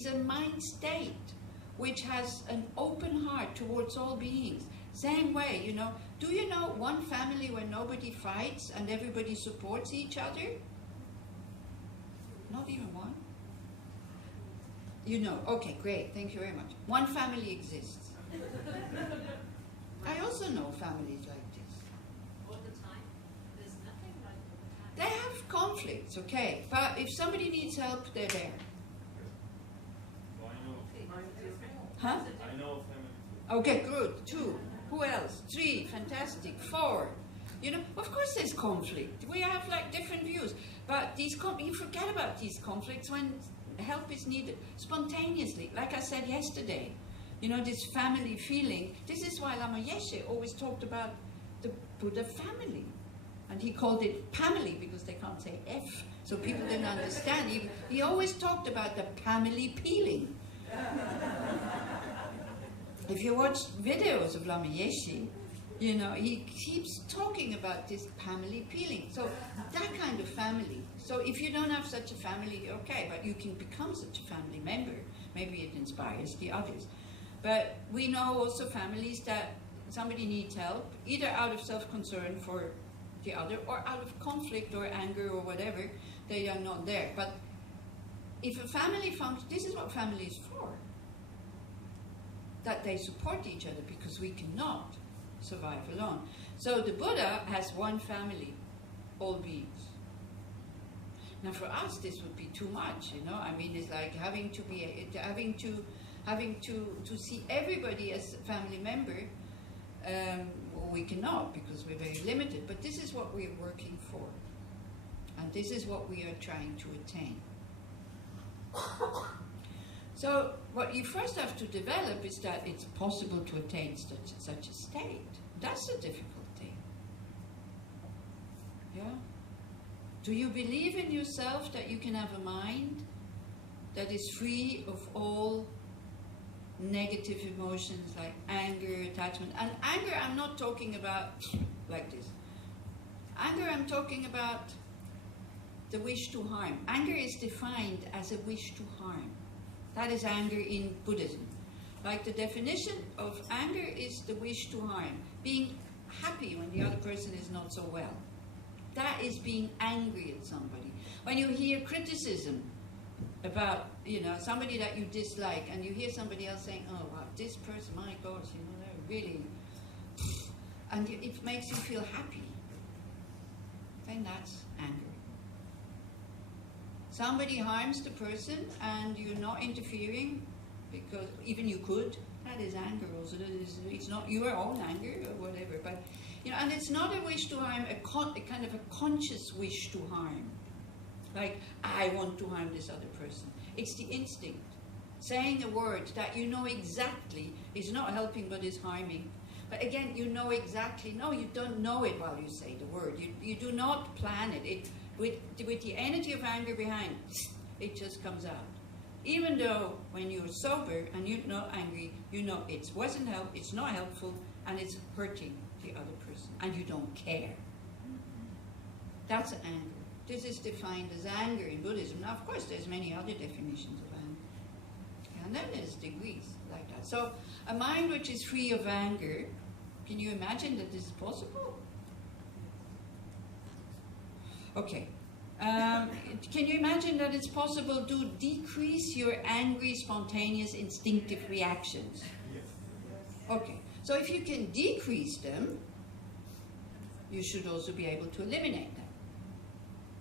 is a mind state which has an open heart towards all beings. Same way, you know, do you know one family where nobody fights and everybody supports each other? Not even one? You know, okay, great, thank you very much. One family exists. I also know families like this. All the time? There's nothing like all the They time. have conflicts, okay, but if somebody needs help, they're there. Well, Huh? I know of family. Okay, good. 2. Who else? 3. Fantastic. 4. You know, of course there's conflict. We have like different views. But these you forget about these conflicts when help is needed spontaneously. Like I said yesterday, you know, this family feeling. This is why Lama Yeshe always talked about the Buddha family. And he called it family because they can't say F. So people didn't understand. He always talked about the family feeling. If you watch videos of Lama Yeshe, you know, he keeps talking about this family feeling. So that kind of family. So if you don't have such a family, okay, but you can become such a family member. Maybe it inspires the others. But we know also families that somebody needs help, either out of self-concern for the other or out of conflict or anger or whatever, they are not there. But if a family functions, this is what family is for. That they support each other because we cannot survive alone. So the Buddha has one family, all beings. Now for us this would be too much, you know. I mean, it's like having to see everybody as a family member. Well, we cannot because we're very limited. But this is what we're working for, and this is what we are trying to attain. So what you first have to develop is that it's possible to attain such a state. That's the difficult thing. Yeah? Do you believe in yourself that you can have a mind that is free of all negative emotions like anger, attachment? And anger, I'm not talking about like this. Anger, I'm talking about the wish to harm. Anger is defined as a wish to harm. That is anger in Buddhism. Like the definition of anger is the wish to harm. Being happy when the other person is not so well. That is being angry at somebody. When you hear criticism about, you know, somebody that you dislike, and you hear somebody else saying, oh, wow, this person, my gosh, you know, they're really... And it makes you feel happy. Then that's anger. Somebody harms the person and you're not interfering, because even you could, that is anger also. It's not your own anger or whatever, but you know, and it's not a wish to harm, a kind of a conscious wish to harm. Like, I want to harm this other person. It's the instinct. Saying a word that you know exactly is not helping but is harming. But again, you know exactly, no, you don't know it while you say the word. You do not plan it. With the energy of anger behind, it just comes out. Even though when you're sober and you're not angry, you know it's not helpful, and it's hurting the other person, and you don't care. That's anger. This is defined as anger in Buddhism. Now, of course, there's many other definitions of anger. And then there's degrees like that. So, a mind which is free of anger, can you imagine that this is possible? Okay. Can you imagine that it's possible to decrease your angry, spontaneous, instinctive reactions? Okay. So if you can decrease them, you should also be able to eliminate them.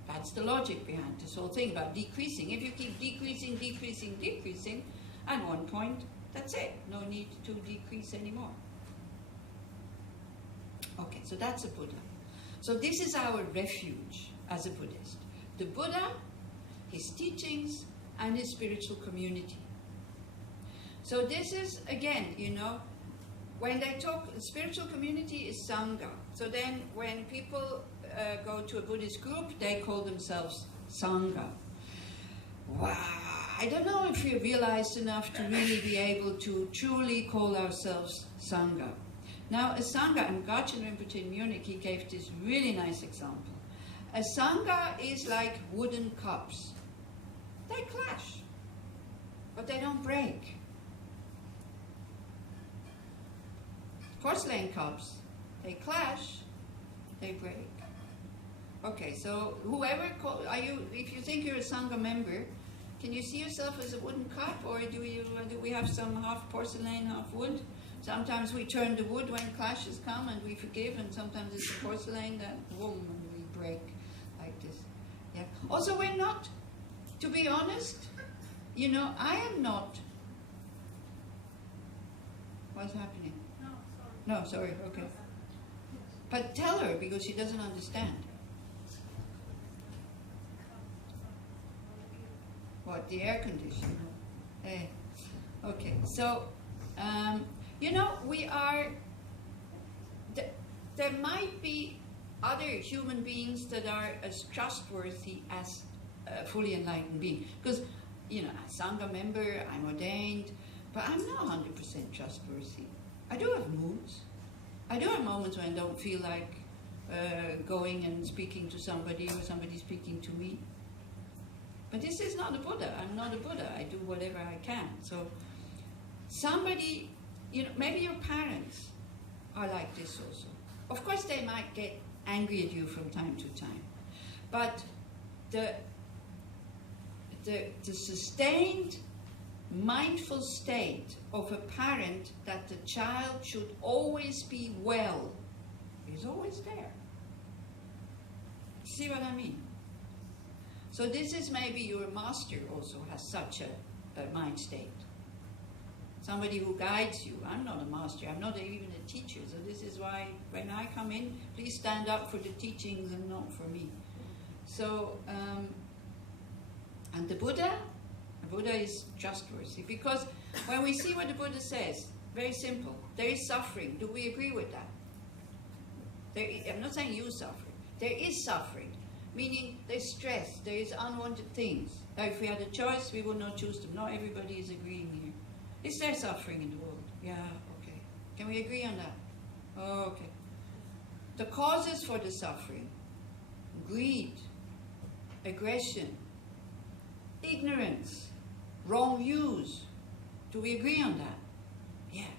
That's the logic behind this whole thing about decreasing. If you keep decreasing, at one point, that's it. No need to decrease anymore. Okay, so that's a Buddha. So this is our refuge as a Buddhist. The Buddha, his teachings, and his spiritual community. So this is, again, you know, when they talk, the spiritual community is Sangha. So then when people go to a Buddhist group, they call themselves Sangha. Wow, I don't know if we realized enough to really be able to truly call ourselves Sangha. Now, a Sangha, and Gachin Rinpoche in Munich, he gave this really nice example. A Sangha is like wooden cups. They clash. but they don't break. Porcelain cups, they clash, they break. Okay, so whoever, if you think you're a Sangha member, can you see yourself as a wooden cup, or do we have some half porcelain, half wood? Sometimes we turn the wood when clashes come and we forgive, and sometimes it's the porcelain that, boom, and we break like this. Yeah. Also, we're not, to be honest, I am not. What's happening? No, sorry, okay. But tell her, because she doesn't understand. What, the air conditioner? Okay, so, we are, there might be other human beings that are as trustworthy as a fully enlightened being. Because, as Sangha member, I'm ordained, but I'm not 100% trustworthy. I do have moods. I do have moments when I don't feel like going and speaking to somebody, or somebody speaking to me. But this is not a Buddha. I'm not a Buddha. I do whatever I can. So somebody, maybe your parents are like this also. Of course, they might get angry at you from time to time. But the sustained mindful state of a parent that the child should always be well is always there. See what I mean? So this is maybe your master also has such a mind state. Somebody who guides you. I'm not a master. I'm not even a teacher. So this is why when I come in, please stand up for the teachings and not for me. So, and the Buddha is trustworthy, because when we see what the Buddha says, very simple, there is suffering. Do we agree with that? I'm not saying you suffer. There is suffering, meaning there's stress, there is unwanted things. Now, if we had a choice, we would not choose them. Not everybody is agreeing here. Is there suffering in the world? Yeah, okay. Can we agree on that? Oh, okay. The causes for the suffering: greed, aggression, ignorance, wrong views. Do we agree on that? Yeah.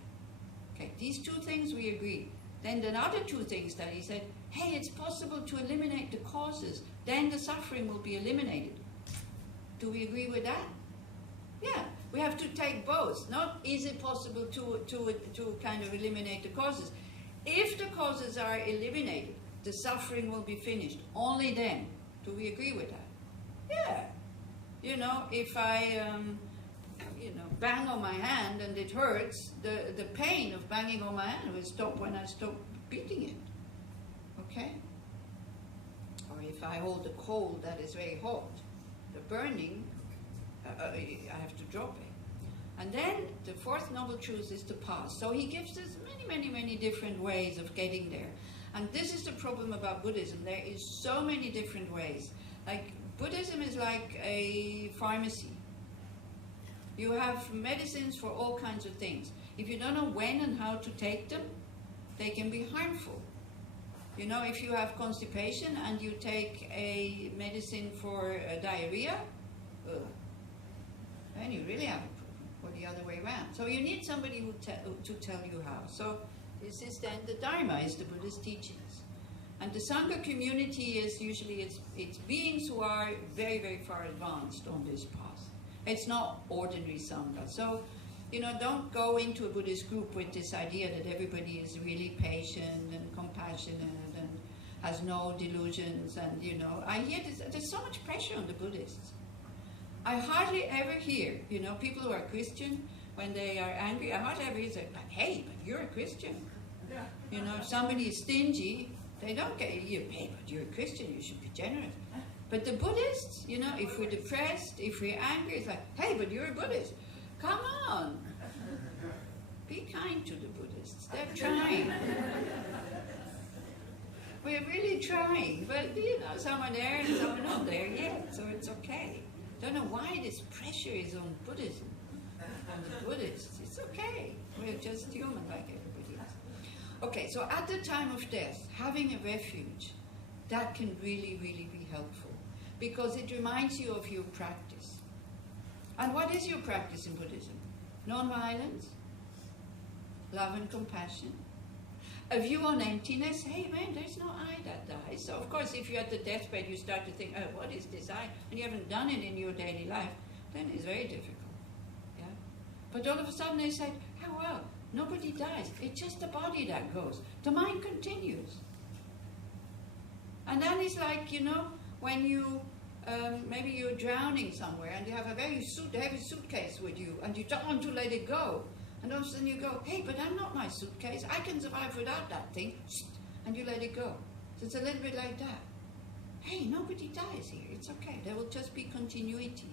Okay, these two things we agree. Then the other two things that he said, hey, it's possible to eliminate the causes, then the suffering will be eliminated. Do we agree with that? Yeah, we have to take both. Not is it possible to kind of eliminate the causes. If the causes are eliminated, the suffering will be finished. Only then. Do we agree with that? Yeah. If I bang on my hand and it hurts, the pain of banging on my hand will stop when I stop beating it. Okay? Or if I hold a coal that is very hot, the burning, I have to drop it. And then the fourth noble truth is the past. So he gives us many different ways of getting there. And this is the problem about Buddhism. There is so many different ways. Like, Buddhism is like a pharmacy. You have medicines for all kinds of things. If you don't know when and how to take them, they can be harmful. If you have constipation and you take a medicine for diarrhea, then you really have a problem, or the other way around. So you need somebody to tell you how. So this is then the Dharma, is the Buddha's teachings. And the Sangha community is usually, it's beings who are very far advanced on this path. It's not ordinary Sangha. So, don't go into a Buddhist group with this idea that everybody is really patient and compassionate and has no delusions. And, I hear there's so much pressure on the Buddhists. I hardly ever hear, people who are Christian, when they are angry, I hardly ever hear, but hey, but you're a Christian. If somebody is stingy, they don't get you, hey, but you're a Christian, you should be generous. But the Buddhists, if we're depressed, if we're angry, it's like, hey, but you're a Buddhist. Come on. Be kind to the Buddhists. They're trying. We're really trying. But, some are there and some are not there yet. So it's okay. Don't know why this pressure is on Buddhism, on the Buddhists. It's okay. We're just human like everybody else. Okay, so at the time of death, having a refuge, that can really be helpful, because it reminds you of your practice. And what is your practice in Buddhism? Non-violence, love and compassion, a view on emptiness. Hey man, there's no I that dies. So of course, if you're at the deathbed, you start to think, oh, what is this I? And you haven't done it in your daily life, then it's very difficult. Yeah. But all of a sudden they say, oh well, nobody dies. It's just the body that goes. The mind continues. And then it's like, you know, when you maybe you're drowning somewhere and you have a very heavy suitcase with you and you don't want to let it go. And all of a sudden you go, hey, but I'm not my suitcase. I can survive without that thing. And you let it go. So it's a little bit like that. Hey, nobody dies here. It's okay. There will just be continuity.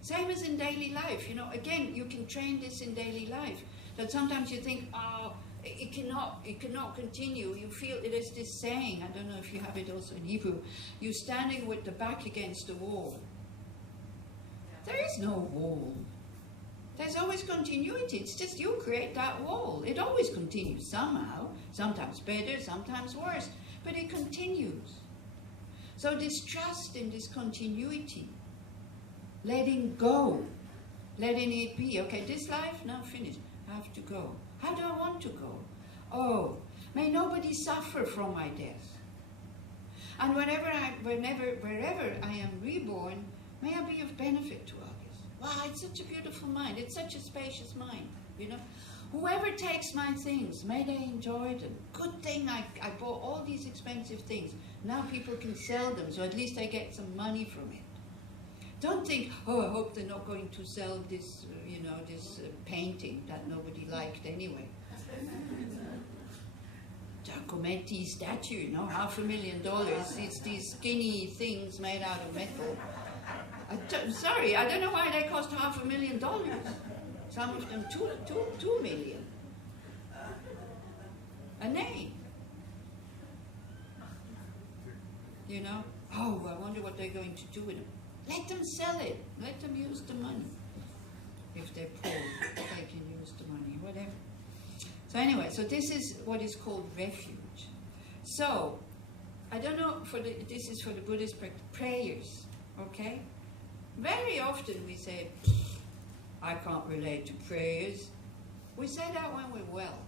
Same as in daily life. You know, again, you can train this in daily life. That sometimes you think, oh, it cannot continue. You feel it is this saying, I don't know if you have it also in Hebrew, you're standing with the back against the wall. There is no wall. There's always continuity. It's just you create that wall. It always continues somehow, sometimes better, sometimes worse, but it continues. So this trust in this continuity, letting go, letting it be. Okay, this life, now finished. I have to go. How do I want to go? Oh, may nobody suffer from my death. And wherever I am reborn, may I be of benefit to others. Wow, it's such a beautiful mind. It's such a spacious mind, you know. Whoever takes my things, may they enjoy them. Good thing I bought all these expensive things. Now people can sell them, so at least I get some money from it. Don't think, oh, I hope they're not going to sell this, this painting that nobody liked anyway. Giacometti statue, $500,000. It's these skinny things made out of metal. Sorry, I don't know why they cost $500,000. Some of them $2 million. A name. You know? Oh, I wonder what they're going to do with them. Let them sell it. Let them use the money. If they're poor, they can use the money, whatever. So anyway, so this is what is called refuge. So, I don't know, this is for the Buddhist prayers, okay? Very often we say, I can't relate to prayers. We say that when we're well,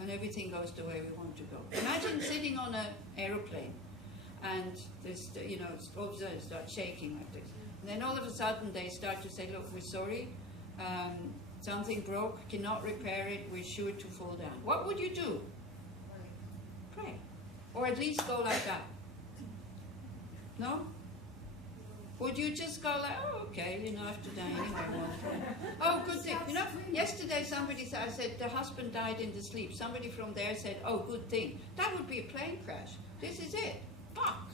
and everything goes the way we want to go. Imagine sitting on an aeroplane, and this, all of a sudden it starts shaking like this. And then all of a sudden they start to say, look, we're sorry, something broke, cannot repair it, we're sure to fall down. What would you do? Pray. Or at least go like that. No? Would you just go like, oh, okay, I have to die anyway. Oh, good thing. Yesterday somebody said, I said, the husband died in the sleep. Somebody from there said, oh, good thing. That would be a plane crash. This is it. Fuck.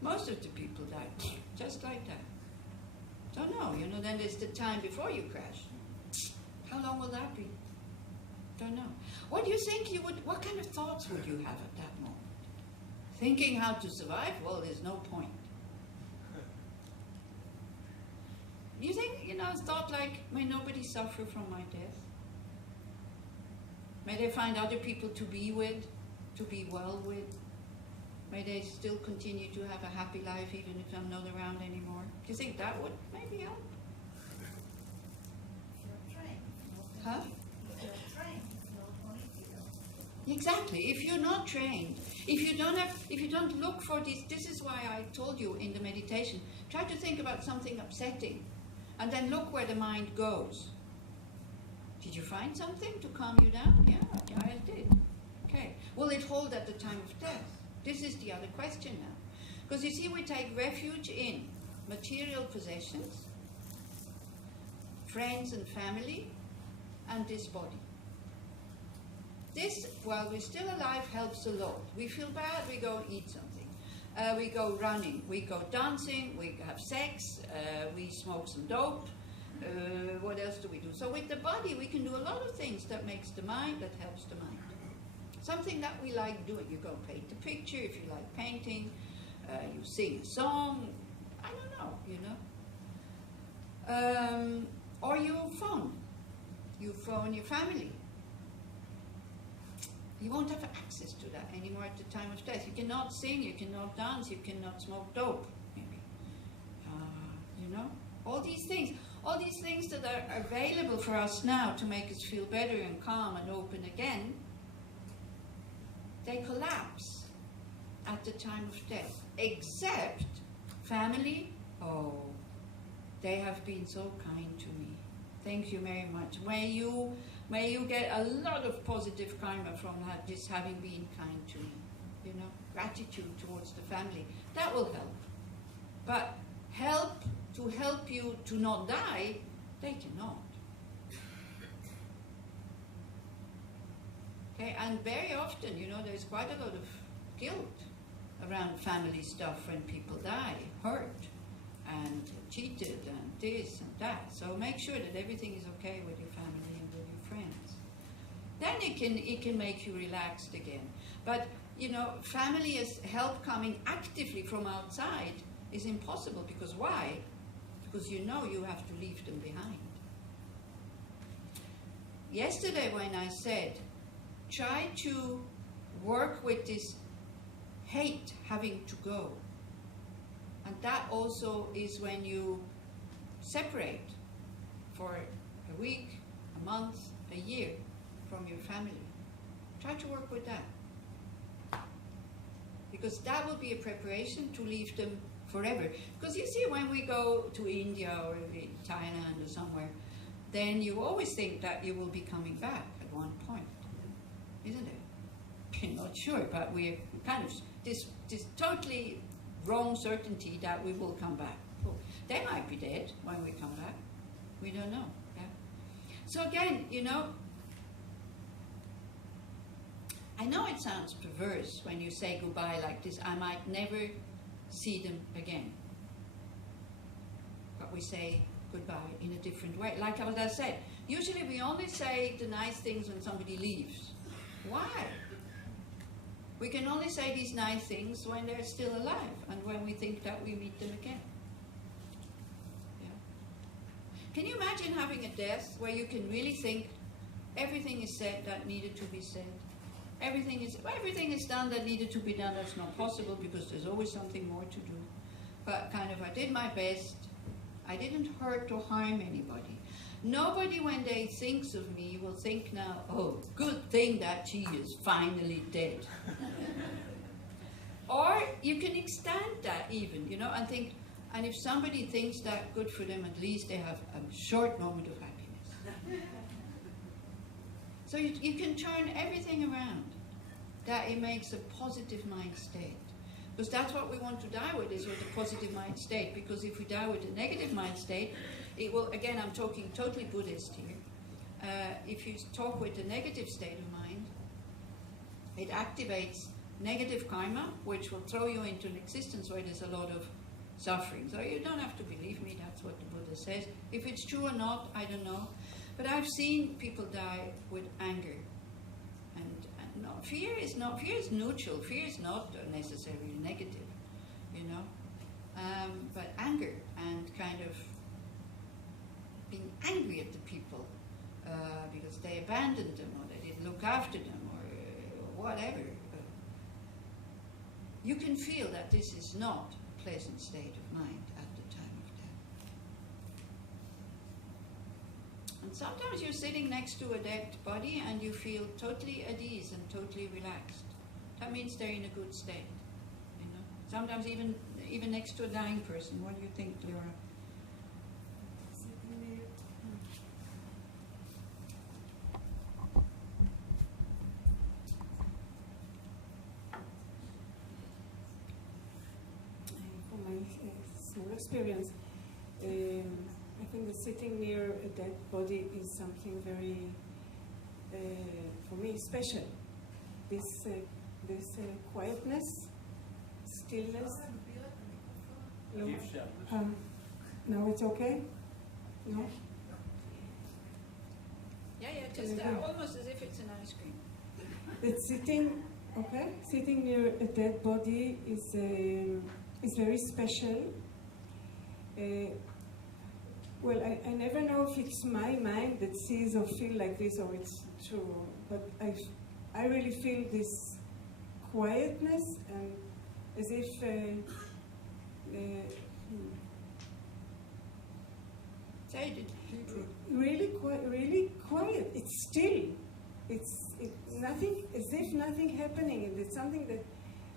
Most of the people died just like that. Don't know, then there's the time before you crash. How long will that be? Don't know. What do you think what kind of thoughts would you have at that moment? Thinking how to survive? Well, there's no point. You think, thought like, may nobody suffer from my death? May they find other people to be with, to be well with? May they still continue to have a happy life even if I'm not around anymore? Do you think that would maybe help? Huh? Exactly. If you're not trained, if you don't look for this is why I told you in the meditation, try to think about something upsetting and then look where the mind goes. Did you find something to calm you down? Yeah, I did. Okay. Will it hold at the time of death? This is the other question now. Because you see, we take refuge in material possessions, friends and family, and this body. This, while we're still alive, helps a lot. We feel bad, we go and eat something. We go running, we go dancing, we have sex, we smoke some dope. What else do we do? So with the body, we can do a lot of things that makes the mind, that helps the mind. Something that we like doing. You go paint a picture if you like painting. You sing a song. I don't know, or you phone. You phone your family. You won't have access to that anymore at the time of death. You cannot sing, you cannot dance, you cannot smoke dope, maybe. all these things that are available for us now to make us feel better and calm and open again, they collapse at the time of death. Except family, oh, they have been so kind to me. Thank you very much. May you get a lot of positive karma from just having been kind to me. You know, gratitude towards the family. That will help. But help you to not die, they cannot. Okay, and very often, you know, there's quite a lot of guilt around family stuff when people die, hurt, and cheated, and this and that. So make sure that everything is okay with your family and with your friends. Then it can make you relaxed again. But, you know, family as help coming actively from outside is impossible, because why? Because you know you have to leave them behind. Yesterday when I said, try to work with this hate having to go. And that also is when you separate for a week, a month, a year from your family. Try to work with that. Because that will be a preparation to leave them forever. Because you see, when we go to India or Thailand or somewhere, then you always think that you will be coming back at one point, isn't it? You're not sure, but we're kind of this totally wrong certainty that we will come back. Oh, they might be dead when we come back. We don't know. Yeah? So again, you know, I know it sounds perverse when you say goodbye like this. I might never see them again. But we say goodbye in a different way. Like what I said, usually we only say the nice things when somebody leaves. Why? We can only say these nice things when they're still alive and when we think that we meet them again. Yeah. Can you imagine having a death where you can really think everything is said that needed to be said? Everything is done that needed to be done. That's not possible because there's always something more to do. But kind of, I did my best. I didn't hurt or harm anybody. Nobody, when they thinks of me, will think now, oh, good thing that she is finally dead. Or you can extend that even, you know, and think, and if somebody thinks that, good for them, at least they have a short moment of happiness. So you can turn everything around, that it makes a positive mind state. Because that's what we want to die with, is with a positive mind state. Because if we die with a negative mind state, it will, again, I'm talking totally Buddhist here. If you talk with a negative state of mind, it activates negative karma, which will throw you into an existence where there's a lot of suffering. So you don't have to believe me, that's what the Buddha says. If it's true or not, I don't know. But I've seen people die with anger. And no, fear is neutral. Fear is not necessarily negative, you know. But anger and kind of being angry at the people because they abandoned them or they didn't look after them or whatever. You can feel that this is not a pleasant state of mind at the time of death. And sometimes you're sitting next to a dead body and you feel totally at ease and totally relaxed. That means they're in a good state. You know? Sometimes even next to a dying person. What do you think, Laura? Small experience. I think that sitting near a dead body is something very, for me, special. This quietness, stillness. Now it's okay? No? Yeah, just almost as if it's an ice cream. That sitting near a dead body is very special. Well, I never know if it's my mind that sees or feels like this or it's true, but I really feel this quietness and as if Say it. really quiet. It's still. It's nothing, as if nothing happening. It's something that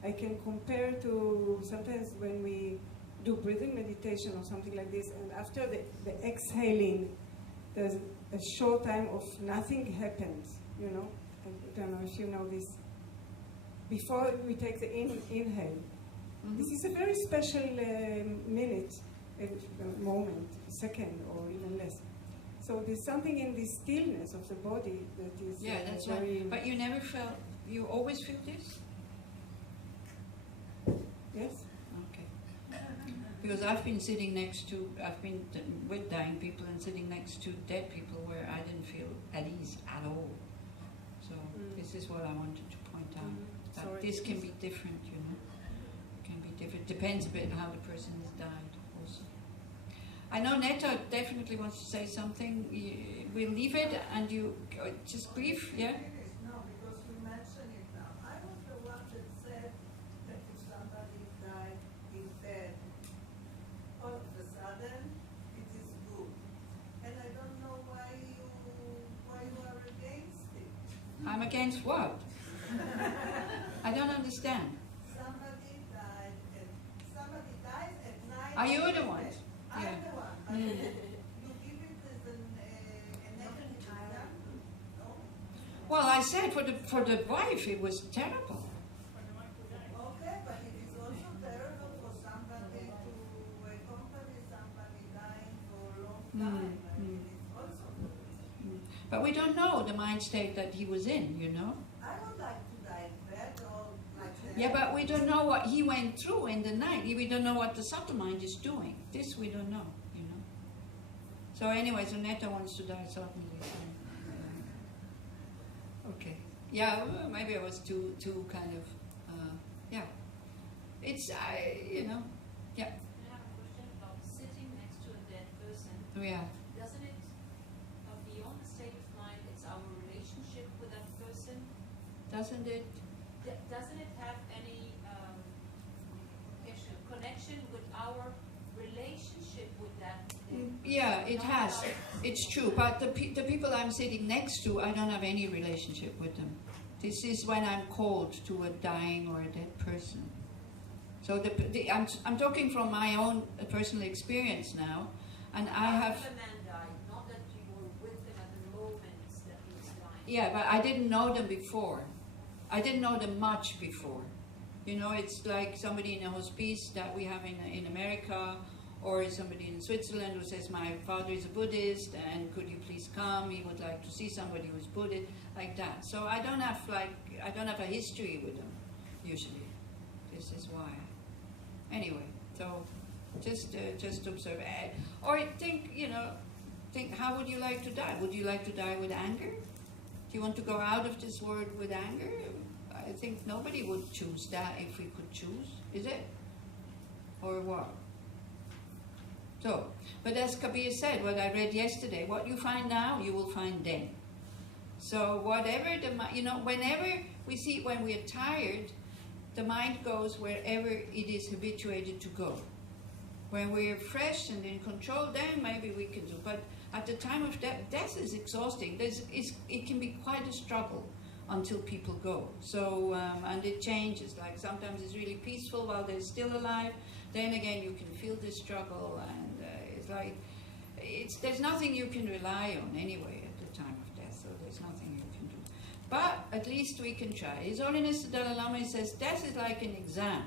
I can compare to sometimes when we do breathing meditation or something like this, and after the exhaling, there's a short time of nothing happens, you know. I don't know if you know this. Before we take the inhale, this is a very special minute, moment, second, or even less. So there's something in the stillness of the body that is That's very... right. But you never felt, you always feel this? Yes? Okay. Because I've been sitting next to, I've been with dying people and sitting next to dead people where I didn't feel at ease at all. So this is what I wanted to point out. That this can be different, you know. It can be different. Depends a bit on how the person has died also. I know Netta definitely wants to say something. We'll leave it and you just brief, yeah? No, because we mentioned it now. I was the one that said that if somebody died in bed, all of a sudden it is good. And I don't know why you are against it. I'm against what? I don't understand. Somebody dies at night. Are you the one? I'm Yeah. the one. But you give it as a negative example, no? Well, I said for the wife it was terrible. Okay, but it is also terrible for somebody to accompany somebody dying for a long time. I mean, it's also terrible. But we don't know the mind state that he was in, you know? I would like to die in bed or like that. Yeah, but we don't know what he went through in the night. We don't know what the subtle mind is doing. This we don't know, you know? So anyway, so Netta wants to die suddenly. Okay. Yeah, well, maybe I was too kind of, yeah. It's, you know, yeah. I have a question about sitting next to a dead person. Yeah. Doesn't it, beyond the state of mind, it's our relationship with that person? Doesn't it? Doesn't it have any connection with our relationship with that? Yeah, it has. It's true. But the people I'm sitting next to, I don't have any relationship with them. This is when I'm called to a dying or a dead person. So I'm talking from my own personal experience now, and I have. The man died, not that you were with him at the moment that he was dying. Yeah, but I didn't know them before. I didn't know them much before. You know, it's like somebody in a hospice that we have in America, or somebody in Switzerland who says, my father is a Buddhist, and could you please come? He would like to see somebody who's Buddhist, like that. So I don't have a history with them, usually. This is why. Anyway, so just observe. Or think, how would you like to die? Would you like to die with anger? Do you want to go out of this world with anger? I think nobody would choose that if we could choose, is it? Or what? So, but as Kabir said, what I read yesterday, what you find now, you will find then. So whatever whenever we see, when we are tired, the mind goes wherever it is habituated to go. When we're fresh and in control, then maybe we can do. But at the time of death is exhausting. It can be quite a struggle until people go. So, and it changes. Like sometimes it's really peaceful while they're still alive. Then again, you can feel the struggle, and it's like, there's nothing you can rely on anyway at the time of death, so there's nothing you can do. But at least we can try. His Holiness the Dalai Lama says, death is like an exam.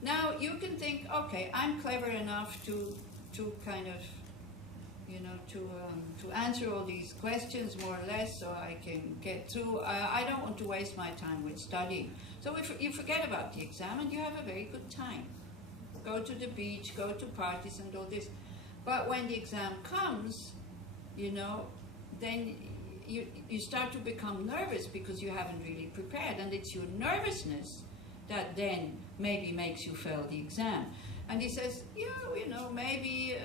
Now, you can think, okay, I'm clever enough to kind of, to answer all these questions more or less, so I can get through. I don't want to waste my time with studying. So you forget about the exam, and you have a very good time. Go to the beach, go to parties and all this. But when the exam comes, then you start to become nervous because you haven't really prepared, and it's your nervousness that then maybe makes you fail the exam. And he says, maybe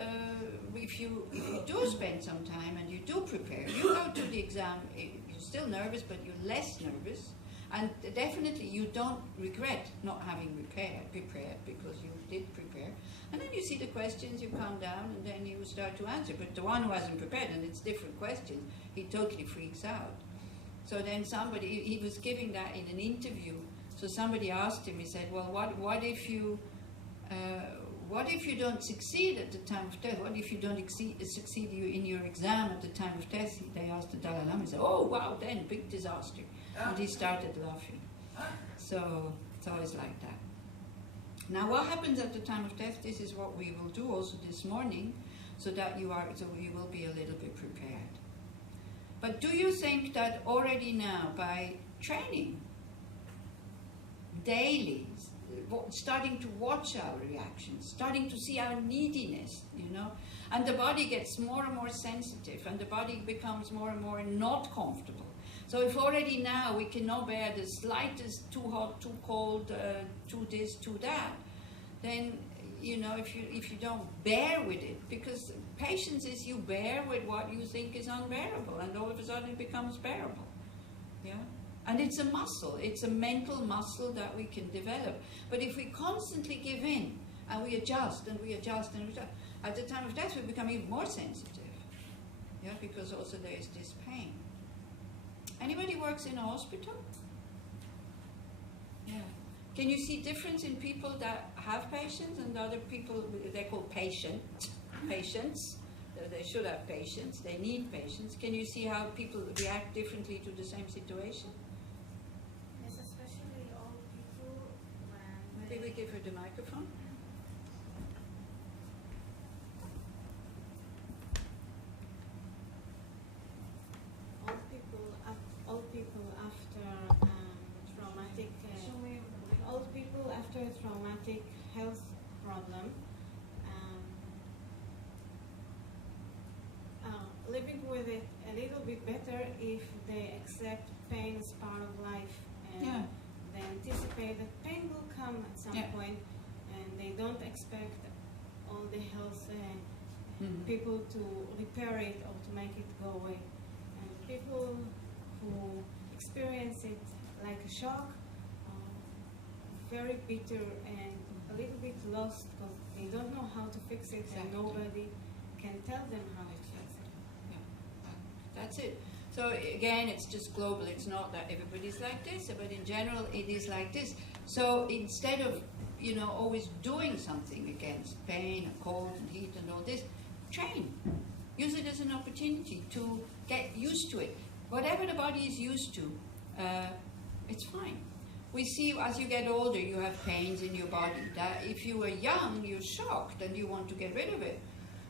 if you do spend some time and you do prepare, you go to the exam, you're still nervous, but you're less nervous, And definitely you don't regret not having prepared because you did prepare. And then you see the questions, you calm down, and then you start to answer. But the one who hasn't prepared, and it's different questions, he totally freaks out. So then somebody, he was giving that in an interview, so somebody asked him, he said, well, what if you don't succeed at the time of death? What if you don't succeed in your exam at the time of death? They asked the Dalai Lama, he said, oh wow, then big disaster. And he started laughing. So it's always like that. Now what happens at the time of death, this is what we will do also this morning, so you will be a little bit prepared. But do you think that already now, by training daily, starting to watch our reactions, starting to see our neediness, and the body gets more and more sensitive, and the body becomes more and more not comfortable. So if already now we cannot bear the slightest too hot, too cold, too this, too that, then if you don't bear with it, because patience is you bear with what you think is unbearable, and all of a sudden it becomes bearable. Yeah? And it's a muscle, it's a mental muscle that we can develop. But if we constantly give in, and we adjust, and we adjust, and we adjust, at the time of death we become even more sensitive. Yeah? Because also there is this pain. Anybody works in a hospital? Yeah. Can you see difference in people that have patience and other people, they're called patients. They should have patience, they need patience. Can you see how people react differently to the same situation? Yes, especially old people when... Maybe we give her the microphone. After a traumatic health problem, living with it a little bit better if they accept pain as part of life, and they anticipate that pain will come at some point, and they don't expect all the health people to repair it or to make it go away. And people who experience it like a shock, very bitter and a little bit lost because they don't know how to fix it, and nobody can tell them how to fix it. Yeah. That's it. So again, it's just global. It's not that everybody's like this, but in general, it is like this. So instead of always doing something against pain and cold and heat and all this, train. Use it as an opportunity to get used to it. Whatever the body is used to, it's fine. We see as you get older, you have pains in your body. That if you were young, you're shocked and you want to get rid of it.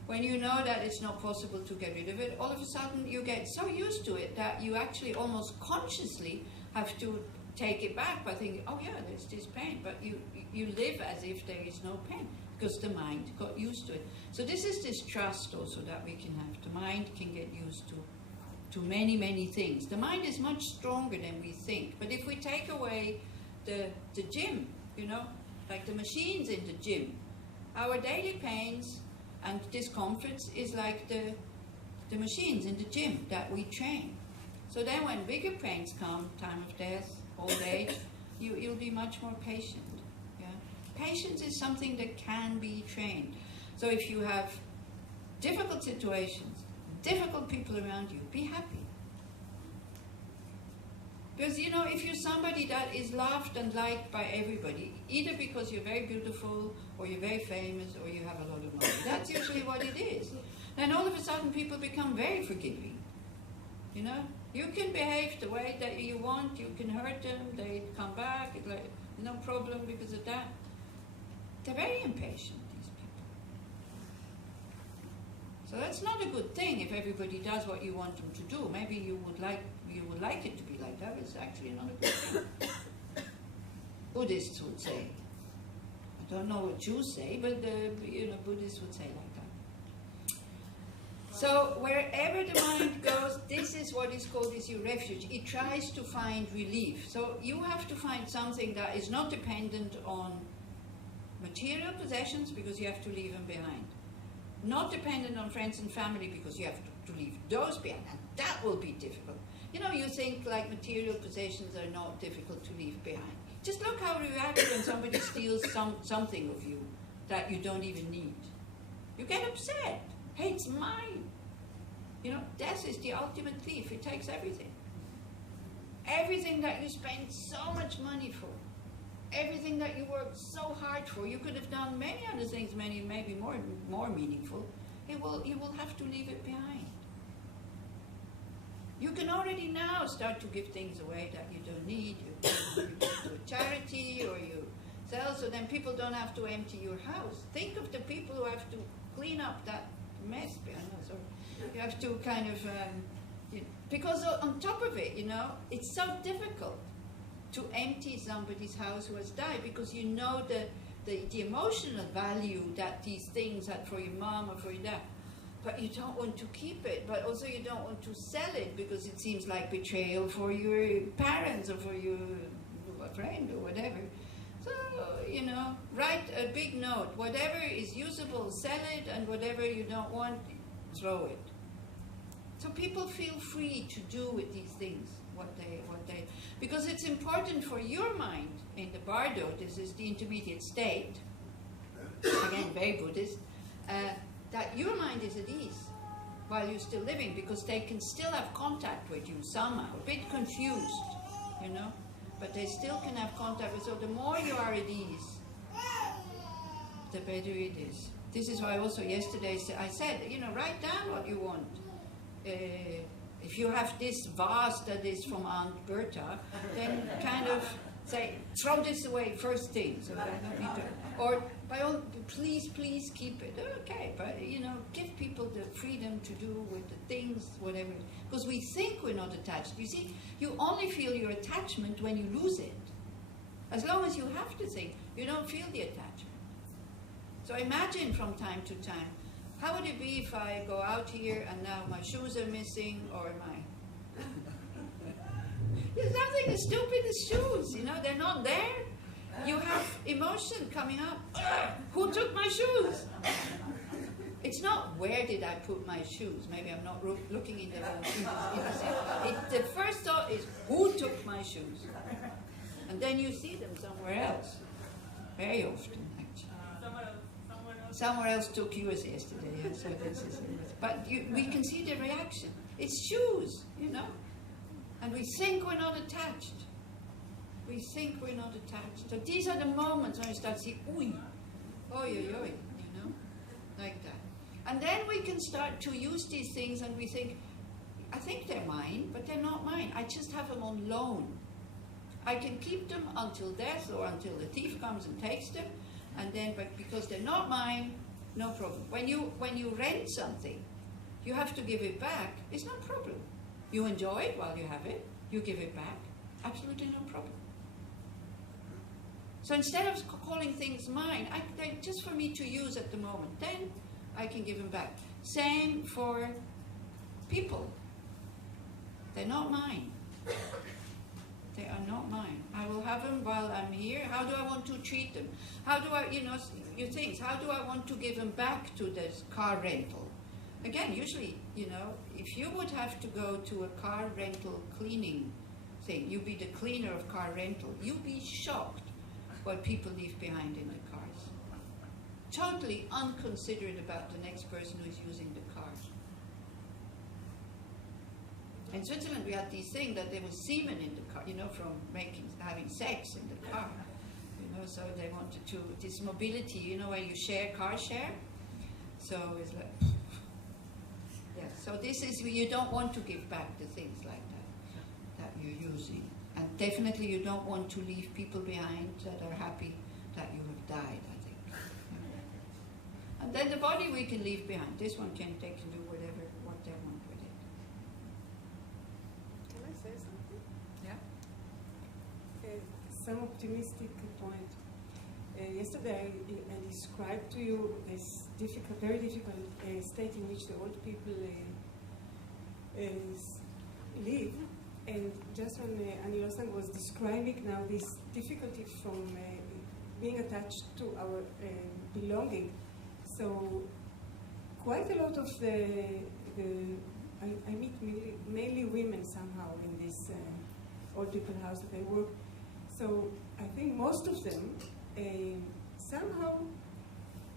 When you know that it's not possible to get rid of it, all of a sudden you get so used to it that you actually almost consciously have to take it back by thinking, oh yeah, there's this pain. But you live as if there is no pain because the mind got used to it. So this is this trust also that we can have. The mind can get used to many, many things. The mind is much stronger than we think. But if we take away the gym, like the machines in the gym, our daily pains and discomforts is like the machines in the gym that we train. So then when bigger pains come, time of death, old age, you'll be much more patient. Yeah? Patience is something that can be trained. So if you have difficult situations, difficult people around you, be happy. Because if you're somebody that is loved and liked by everybody, either because you're very beautiful, or you're very famous, or you have a lot of money, that's usually what it is. Then all of a sudden people become very forgiving. You can behave the way that you want, you can hurt them, they come back, it's like no problem because of that. They're very impatient, these people. So that's not a good thing if everybody does what you want them to do. Maybe you would like it to be like that. It's actually not a good thing. Buddhists would say. I don't know what Jews say, but Buddhists would say like that. So wherever the mind goes, this is what is called your refuge. It tries to find relief. So you have to find something that is not dependent on material possessions because you have to leave them behind. Not dependent on friends and family because you have to leave those behind. And that will be difficult. You know, you think like material possessions are not difficult to leave behind. Just look how you react when somebody steals something of you that you don't even need. You get upset. Hey, it's mine. You know, death is the ultimate thief. It takes everything. Everything that you spend so much money for. Everything that you worked so hard for. You could have done many other things, maybe more meaningful. You will have to leave it behind. You can already now start to give things away that you don't need. You give to a charity or you sell, so then people don't have to empty your house. Think of the people who have to clean up that mess behind us. Or you have to kind of, because on top of it, you know, it's so difficult to empty somebody's house who has died because you know the emotional value that these things had for your mom or for your dad. But you don't want to keep it, but also you don't want to sell it because it seems like betrayal for your parents or for your friend or whatever. So, you know, write a big note. Whatever is usable, sell it, and whatever you don't want, throw it. So people feel free to do with these things what they, because it's important for your mind in the bardo, this is the intermediate state, again, very Buddhist, that your mind is at ease while you're still living, because they can still have contact with you somehow, a bit confused, you know, but they still can have contact with you. So the more you are at ease, the better it is. This is why also yesterday I said, you know, write down what you want. If you have this vase that is from Aunt Bertha, then kind of say, throw this away first thing, so that I don't need to, or by all, please keep it. Okay, but you know, give people the freedom to do with the things, whatever. Because we think we're not attached. You see, you only feel your attachment when you lose it. As long as you have to think, you don't feel the attachment. So imagine from time to time, how would it be if I go out here and now my shoes are missing, or my... There's nothing as stupid as shoes, you know, they're not there. You have emotion coming up. Who took my shoes? It's not where did I put my shoes. Maybe I'm not looking in the wrong shoes. The first thought is who took my shoes? And then you see them somewhere else. Very often, actually. Somewhere else took yours yesterday. Yeah, so this is it. But we can see the reaction. It's shoes, you know. And we think we're not attached. We think we're not attached. So these are the moments when we start to see, oi, you know, like that. And then we can start to use these things and we think, I think they're mine, but they're not mine. I just have them on loan. I can keep them until death or until the thief comes and takes them, and then, but because they're not mine, no problem. When you rent something, you have to give it back. It's no problem. You enjoy it while you have it. You give it back. Absolutely no problem. So instead of calling things mine, they're just for me to use at the moment. Then I can give them back. Same for people. They're not mine. They are not mine. I will have them while I'm here. How do I want to treat them? How do I, you know, your things, how do I want to give them back to this car rental? Again, usually, you know, if you would have to go to a car rental cleaning thing, you be the cleaner of car rental, you'd be shocked what people leave behind in the cars. Totally unconsiderate about the next person who's using the car. In Switzerland, we had this thing that there was semen in the car, you know, from having sex in the car. You know, so they wanted to, this mobility, you know, where you share, car share. So it's like, yeah, so this is, you don't want to give back the things like that you're using. And definitely you don't want to leave people behind that are happy that you have died, I think. Yeah. And then the body we can leave behind. This one they can do whatever, what they want with it. Can I say something? Yeah. Some optimistic point. Yesterday I described to you this difficult, very difficult state in which the old people live. And just when Losang was describing now this difficulty from being attached to our belonging, so quite a lot of I meet mainly women somehow in this old people house that I work. So I think most of them, somehow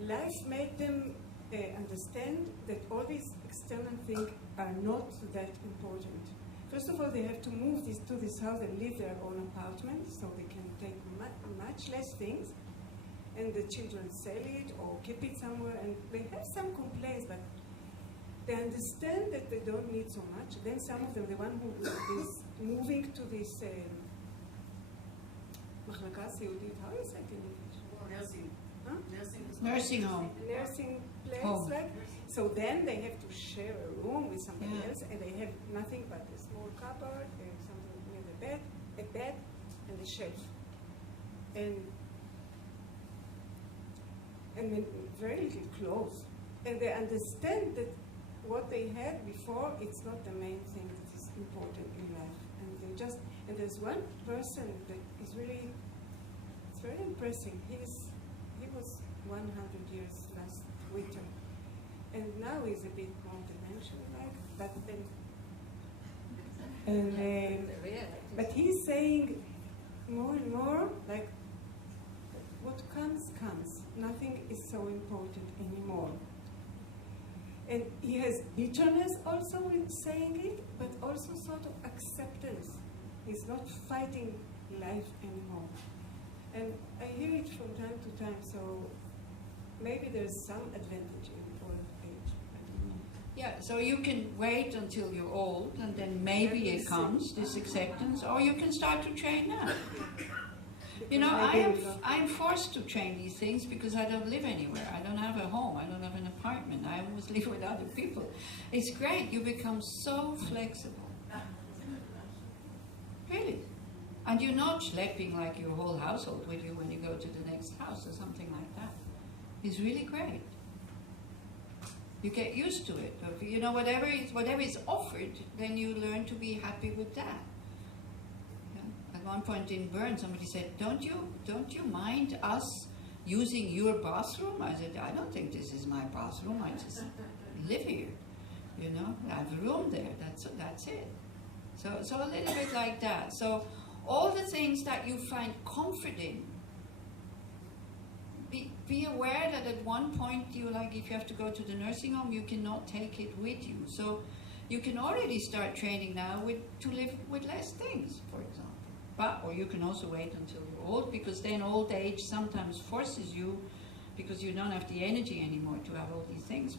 life made them understand that all these external things are not that important. First of all, they have to move to this house and leave their own apartment, so they can take much less things, and the children sell it or keep it somewhere, and they have some complaints, but they understand that they don't need so much. Then some of them, the one who is moving to this מחלקה סיעודית, how is that in English? Nursing. Huh? Nursing home. Nursing place, Home. like. So then they have to share a room with somebody else, and they have nothing but a small cupboard, and something near the bed, a bed, and a shelf, and then very little clothes. And they understand that what they had before, it's not the main thing that is important in life. And there's one person that is really, it's very impressive. He was 100 years last winter. And now he's a bit more dementia-like, but he's saying more and more, like, what comes, comes. Nothing is so important anymore. And he has bitterness also in saying it, but also sort of acceptance. He's not fighting life anymore. And I hear it from time to time, so maybe there's some advantage in old age. I don't know. Yeah, so you can wait until you're old, and then maybe it comes, this acceptance, or you can start to train now. You know, I'm forced to train these things because I don't live anywhere. I don't have a home. I don't have an apartment. I always live with other people. It's great. You become so flexible. Really. And you're not schlepping like your whole household with you when you go to the next house or something like that. It's really great. You get used to it. You know, whatever is offered, then you learn to be happy with that. At one point in Bern, somebody said, don't you mind us using your bathroom? I said, I don't think this is my bathroom. I just live here. You know, I have a room there. That's it. So a little bit like that. So all the things that you find comfort in, be aware that at one point you, like, if you have to go to the nursing home, you cannot take it with you. So you can already start training now to live with less things, for example. Or you can also wait until you're old, because then old age sometimes forces you, because you don't have the energy anymore to have all these things.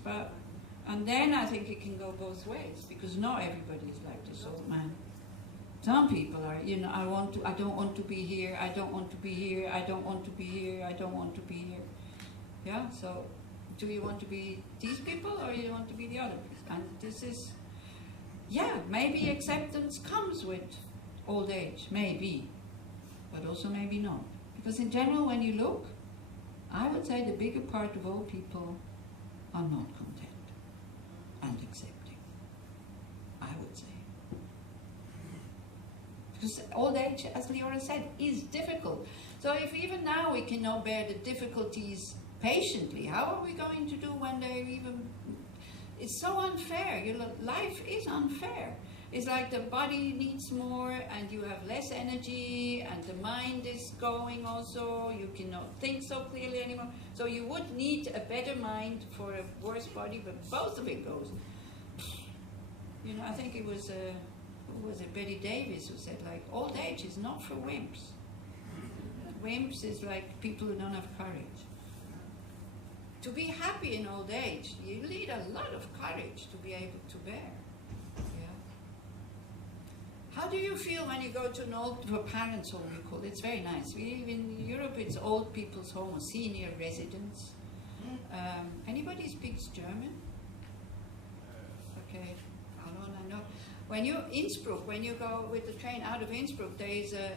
And then I think it can go both ways, because not everybody is like this old man. Some people are, you know, I don't want to be here, I don't want to be here, I don't want to be here, I don't want to be here. Yeah, so do you want to be these people, or you want to be the other people? And this is, yeah, maybe acceptance comes with old age, maybe, but also maybe not. Because in general, when you look, I would say the bigger part of old people are not content and accepting, I would say. Because old age, as Leora said, is difficult. So if even now we cannot bear the difficulties patiently, how are we going to do when they're even... It's so unfair. Life is unfair. It's like the body needs more, and you have less energy, and the mind is going also. You cannot think so clearly anymore. So you would need a better mind for a worse body, but both of it goes. You know, I think it was, who was it, Betty Davis, who said, like, old age is not for wimps. Wimps is like people who don't have courage. To be happy in old age, you need a lot of courage to be able to bear. How do you feel when you go to a parents' home, you call it? It's very nice. In Europe, it's old people's home, or senior residence. Anybody speaks German? Okay, I know. When you Innsbruck, when you go with the train out of Innsbruck, there is a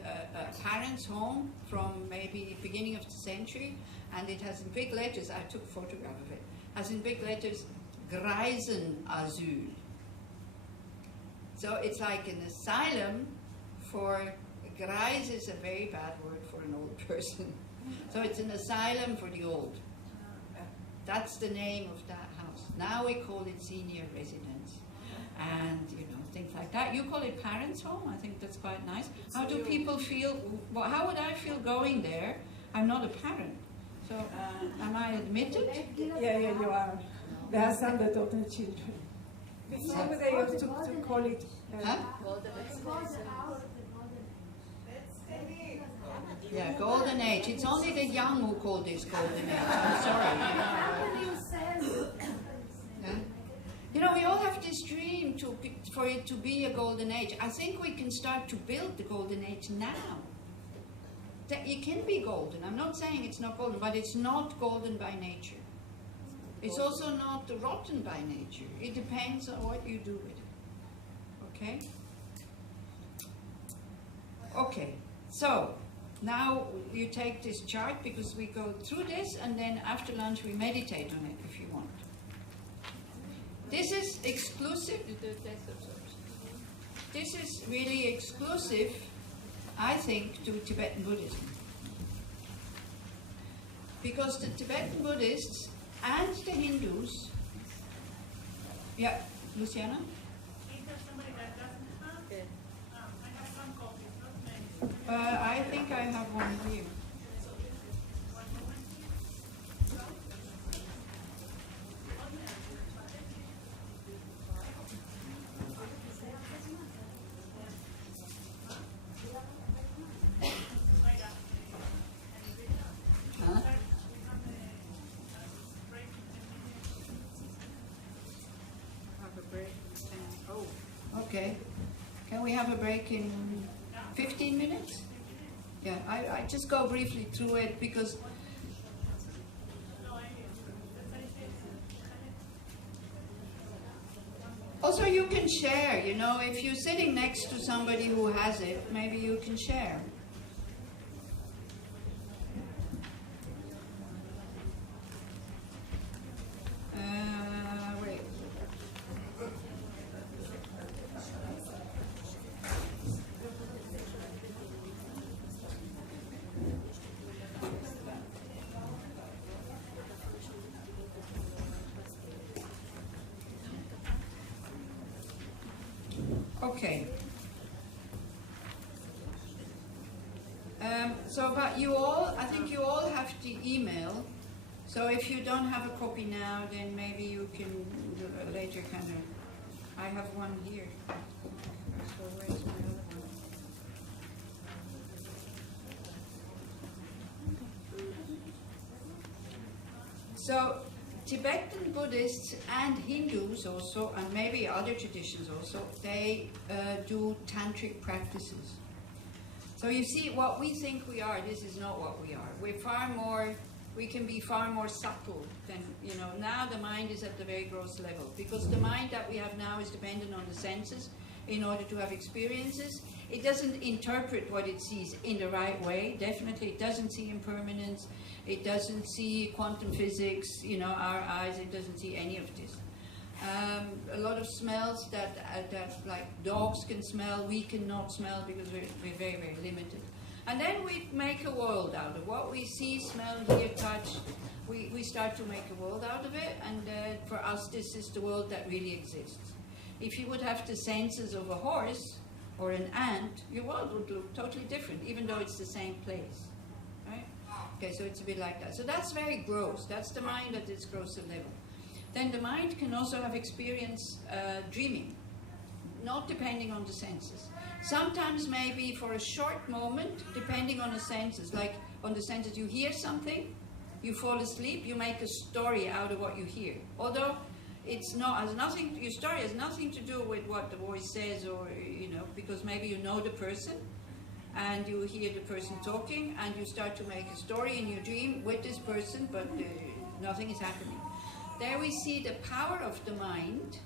parents' home from maybe beginning of the century, and it has in big letters, I took a photograph of it, has in big letters, Greisenasyl. So it's like an asylum for, Greis is a very bad word for an old person. So it's an asylum for the old. That's the name of that house. Now we call it senior residence. And that, you call it parents' home. I think that's quite nice. How do people feel? Well, how would I feel going there? I'm not a parent. So, am I admitted? Yeah, you are. There are some that don't have children. Before they used to call it. Huh? Yeah, golden age. It's only the young who call this golden age. I'm sorry. Yeah? You know, we all have this dream for it to be a golden age. I think we can start to build the golden age now. It can be golden. I'm not saying it's not golden, but it's not golden by nature. It's also not rotten by nature. It depends on what you do with it. Okay? Okay, so now you take this chart because we go through this, and then after lunch we meditate on it if you want. This is exclusive. This is really exclusive, I think, to Tibetan Buddhism. Because the Tibetan Buddhists and the Hindus, yeah, Luciana? I think I have one here. Huh? Have a break. Oh, okay. Can we have a break in 15 minutes? Yeah, I just go briefly through it because also you can share, you know, if you're sitting next to somebody who has it, maybe you can share. Wait. Okay. But you all, I think you all have the email. So if you don't have a copy now, then maybe you can later kind of. I have one here. So where's my other one? So Tibetan Buddhists and Hindus also, and maybe other traditions also, they do tantric practices. So you see, what we think we are, this is not what we are. We can be far more subtle than, you know, now the mind is at the very gross level. Because the mind that we have now is dependent on the senses in order to have experiences. It doesn't interpret what it sees in the right way. Definitely it doesn't see impermanence. It doesn't see quantum physics, you know, our eyes, it doesn't see any of this. A lot of smells that like dogs can smell, we cannot smell because we're very, very limited. And then we make a world out of what we see, smell, hear, touch. We start to make a world out of it, and for us this is the world that really exists. If you would have the senses of a horse or an ant, your world would look totally different, even though it's the same place. Right? Okay, so it's a bit like that. So that's very gross. That's the mind at its grosser level. Then the mind can also have experience dreaming, not depending on the senses. Sometimes maybe for a short moment, depending on the senses. Like on the senses, you hear something, you fall asleep, you make a story out of what you hear. Although it's not, your story has nothing to do with what the voice says, or, you know, because maybe you know the person, and you hear the person talking, and you start to make a story in your dream with this person, but nothing is happening. There we see the power of the mind,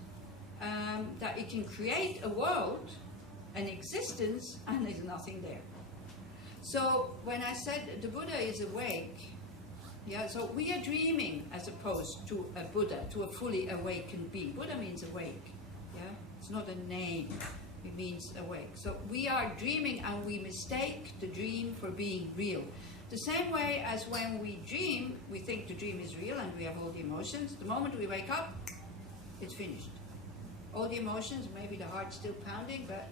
that it can create a world, an existence, and there's nothing there. So when I said the Buddha is awake, yeah, so we are dreaming as opposed to a Buddha, to a fully awakened being. Buddha means awake, yeah? It's not a name, it means awake. So we are dreaming, and we mistake the dream for being real. The same way as when we dream, we think the dream is real and we have all the emotions. The moment we wake up, it's finished. all the emotions, maybe the heart's still pounding, but